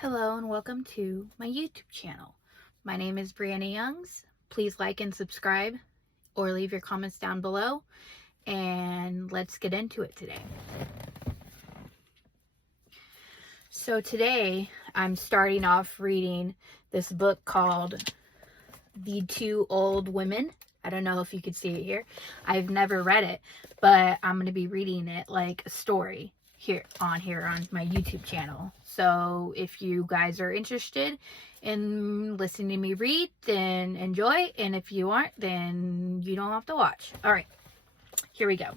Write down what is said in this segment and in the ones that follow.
Hello and welcome to my YouTube channel. My name is Brianna Youngs. Please like and subscribe or leave your comments down below, and let's get into it today. So today I'm starting off reading this book called The Two Old Women. I don't know if you could see it here. I've never read it, but I'm going to be reading it like a story here on my YouTube channel. So if you guys are interested in listening to me read, then enjoy, and if you aren't, then you don't have to watch. All right, here we go.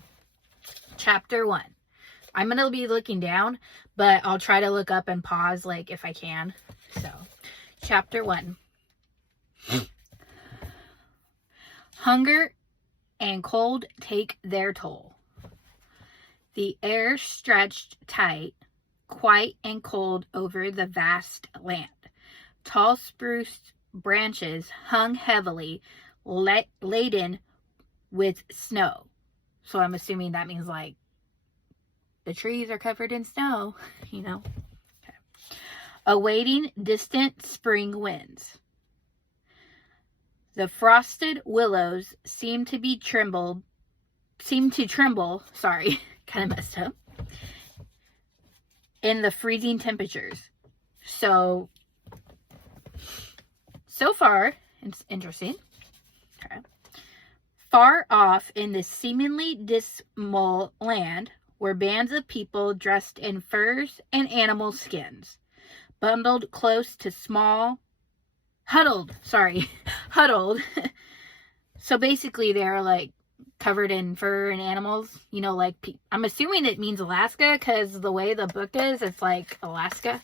Chapter 1. I'm gonna be looking down, but I'll try to look up and pause like if I can. So chapter 1. Hunger and cold take their toll. The air stretched tight, quiet and cold over the vast land. Tall spruce branches hung heavily, laden with snow. So I'm assuming that means like the trees are covered in snow, you know. Okay. Awaiting distant spring winds. The frosted willows seemed to tremble, kind of messed up, in the freezing temperatures. So far, it's interesting. Okay. Far off in this seemingly dismal land were bands of people dressed in furs and animal skins, huddled. So basically they're like covered in fur and animals, you know, like, I'm assuming it means Alaska because the way the book is, it's like Alaska,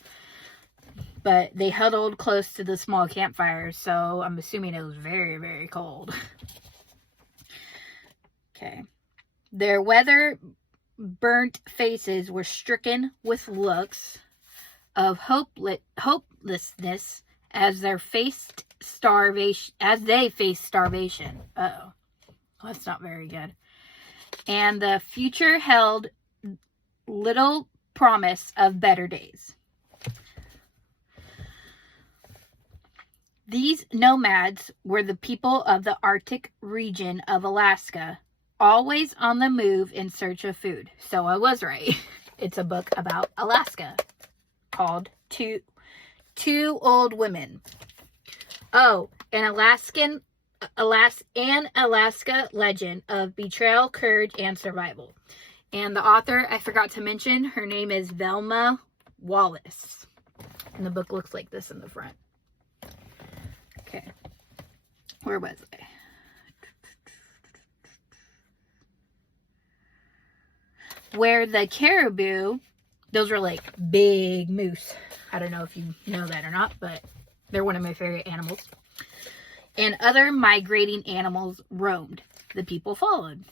but they huddled close to the small campfires, so I'm assuming it was very, very cold. Okay. Their weather-burnt faces were stricken with looks of hopelessness as they faced starvation. Uh-oh. That's not very good. And the future held little promise of better days. These nomads were the people of the Arctic region of Alaska, always on the move in search of food. So I was right. It's a book about Alaska called Two Old Women. Oh, an Alaska legend of betrayal, courage, and survival. And the author, I forgot to mention, her name is Velma Wallace. And the book looks like this in the front. Okay. Where was I? Where the caribou, those are like big moose. I don't know if you know that or not, but they're one of my favorite animals. And other migrating animals roamed. The people followed.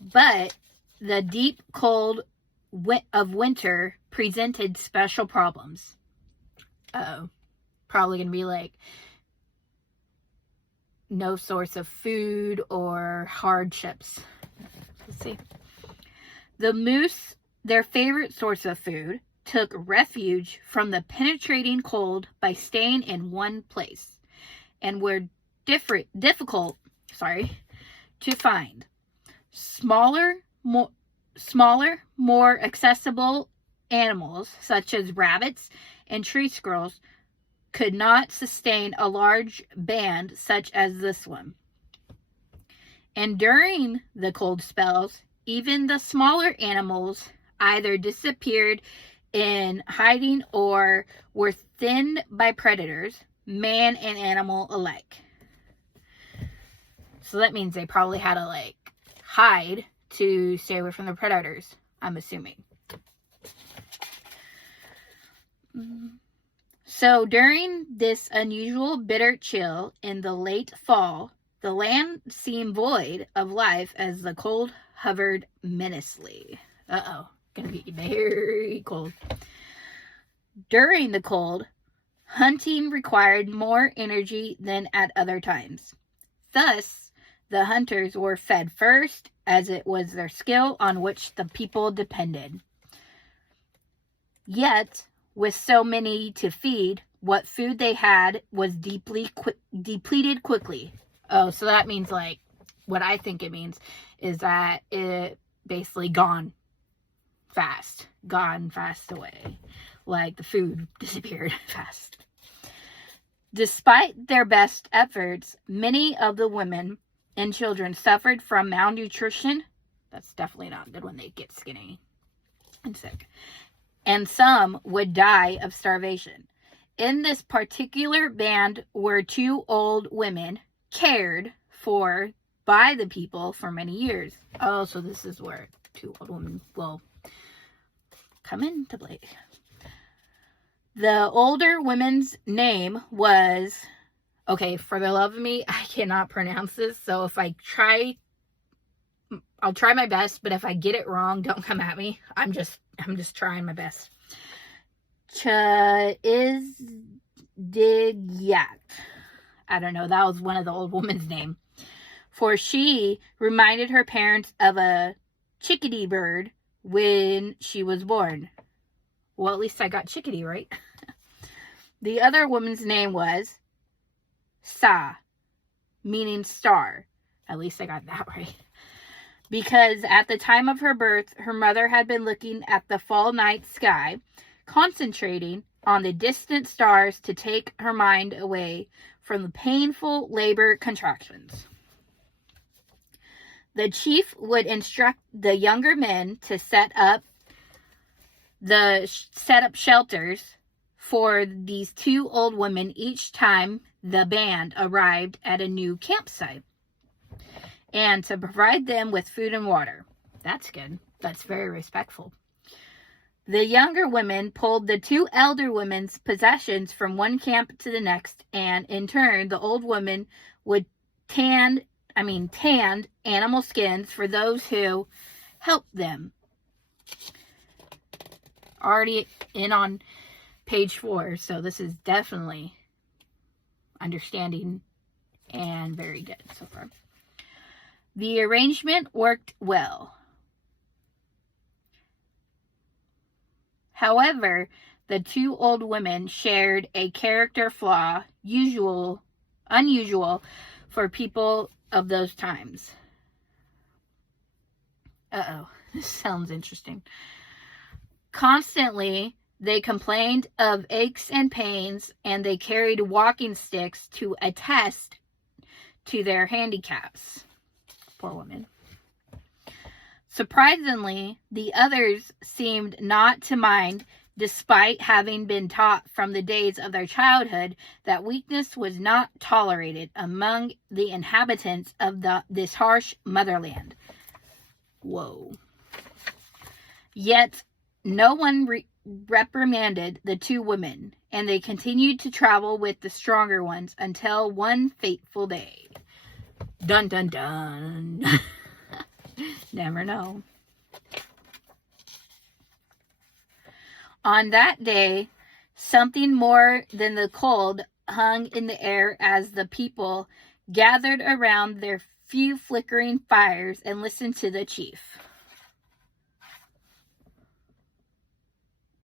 But the deep cold of winter presented special problems. Uh-oh. Probably going to be like no source of food or hardships. Let's see. The moose, their favorite source of food, took refuge from the penetrating cold by staying in one place, and were difficult to find. Smaller, more accessible animals, such as rabbits and tree squirrels, could not sustain a large band such as this one. And during the cold spells, even the smaller animals either disappeared in hiding or were thinned by predators, man and animal alike. So that means they probably had to like hide to stay away from the predators, I'm assuming. So during this unusual bitter chill in the late fall, the land seemed void of life as the cold hovered menacingly. Uh-oh, gonna be very cold. During the cold, hunting required more energy than at other times. Thus, the hunters were fed first, as it was their skill on which the people depended. Yet, with so many to feed, what food they had was depleted quickly. Oh, so that means, like, what I think it means is that it basically gone fast away. Like, the food disappeared fast. Despite their best efforts, many of the women and children suffered from malnutrition. That's definitely not good when they get skinny and sick. And some would die of starvation. In this particular band were 2 old women cared for by the people for many years. Oh, so this is where 2 old women will come into play. The older woman's name was, okay, for the love of me, I cannot pronounce this, so if I try, I'll try my best, but if I get it wrong, don't come at me. I'm just trying my best. Chizdigyat. I don't know, that was one of the old woman's name. For she reminded her parents of a chickadee bird when she was born. Well, at least I got chickadee right. The other woman's name was Sa, meaning star. At least I got that right. Because at the time of her birth, her mother had been looking at the fall night sky, concentrating on the distant stars to take her mind away from the painful labor contractions. The chief would instruct the younger men to set up shelters for these 2 old women each time the band arrived at a new campsite, and to provide them with food and water. That's good. That's very respectful. The younger women pulled the 2 elder women's possessions from one camp to the next, and in turn, the old women would tanned animal skins for those who helped them. Already in on page 4, so this is definitely understanding and very good so far. The arrangement worked well. However, the 2 old women shared a character flaw unusual for people of those times. This sounds interesting. Constantly, they complained of aches and pains, and they carried walking sticks to attest to their handicaps. Poor women. Surprisingly, the others seemed not to mind, despite having been taught from the days of their childhood that weakness was not tolerated among the inhabitants of this harsh motherland. Whoa. Yet, no one reprimanded the 2 women, and they continued to travel with the stronger ones until one fateful day. Dun dun dun. Never know. On that day, something more than the cold hung in the air as the people gathered around their few flickering fires and listened to the chief.